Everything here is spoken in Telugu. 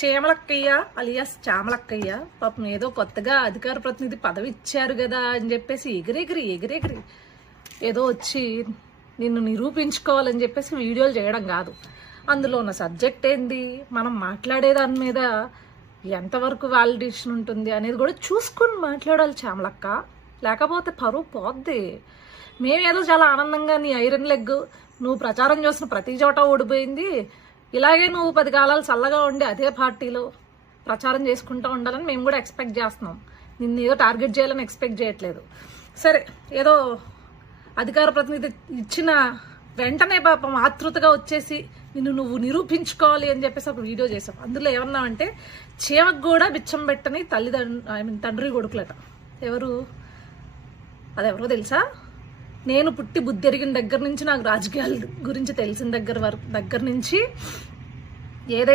చేమలక్కయ్య అలియాస్ చామలక్కయ్య పాపం ఏదో కొత్తగా అధికార ప్రతినిధి పదవి ఇచ్చారు కదా అని చెప్పేసి ఎగిరెగిరి ఏదో వచ్చి నిన్ను నిరూపించుకోవాలని చెప్పేసి వీడియోలు చేయడం కాదు. అందులో ఉన్న సబ్జెక్ట్ ఏంది, మనం మాట్లాడే దాని మీద ఎంతవరకు వాలిడేషన్ ఉంటుంది అనేది కూడా చూసుకుని మాట్లాడాలి చామలక్క. లేకపోతే పరువు పోద్ది. మేమేదో చాలా ఆనందంగా నీ ఐరన్ లెగ్ నువ్వు ప్రచారం చేసిన ప్రతి చోట ఓడిపోయింది, ఇలాగే నువ్వు 10 కాలాలు చల్లగా ఉండి అదే పార్టీలో ప్రచారం చేసుకుంటూ ఉండాలని మేము కూడా ఎక్స్పెక్ట్ చేస్తున్నాం. నిన్ను ఏదో టార్గెట్ చేయాలని ఎక్స్పెక్ట్ చేయట్లేదు. సరే, ఏదో అధికార ప్రతినిధి ఇచ్చిన వెంటనే పాపం ఆతృతగా వచ్చేసి నువ్వు నిరూపించుకోవాలి అని చెప్పేసి ఒక వీడియో చేసాం. అందులో ఏమన్నామంటే చీమకు కూడా బిచ్చం పెట్టని తండ్రి కొడుకులట. అదెవరో తెలుసా? నేను పుట్టి బుద్ధి ఎరిగిన దగ్గర నుంచి, నాకు రాజకీయాల గురించి తెలిసిన దగ్గర నుంచి ఏదైతే